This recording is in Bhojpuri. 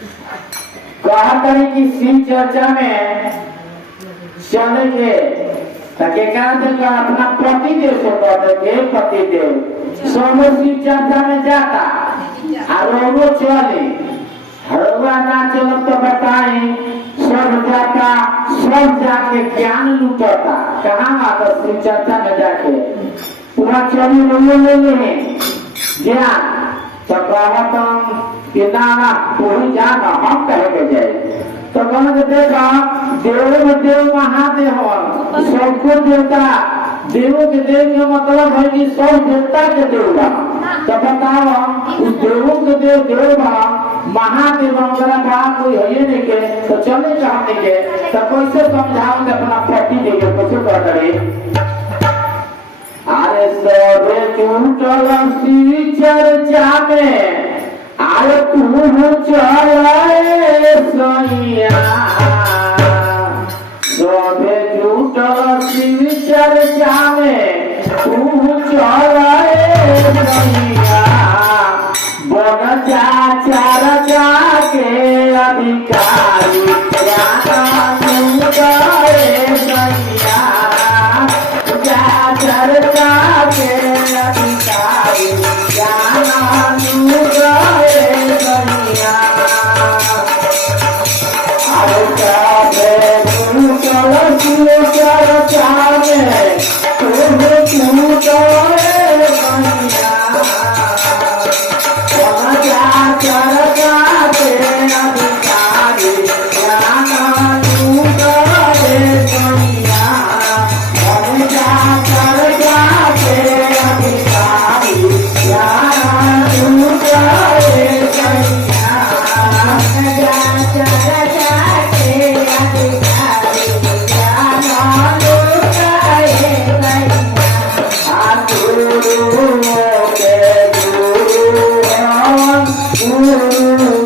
कहा करी कि शिव चर्चा में चले के ताकि अपना पति देव से कहते थे पति देव सोनो शिव चर्चा में जाता और चले हरवा ना चलो तो बताए सब जाता सब जाके ज्ञान लूटता कहाँ आता शिव चर्चा में जाके पूरा चली ले ज्ञान तो कहतम कि ना पूरी जान हम कहे के जाए तो कहते देखा देव में देव महादेव सबको देवता देव के देव का मतलब है कि सब देवता के देव तो बताओ उस देवों के देव देव महादेव बात कोई है नहीं के तो चले चाहते के तो कैसे समझाओगे अपना पति देके कैसे कर करे अरे सबे टूटल चर्चा में अरे तू चले सैया सबे टूटल चर्चा में तू चले सैया बन जा के अधिकारी Guru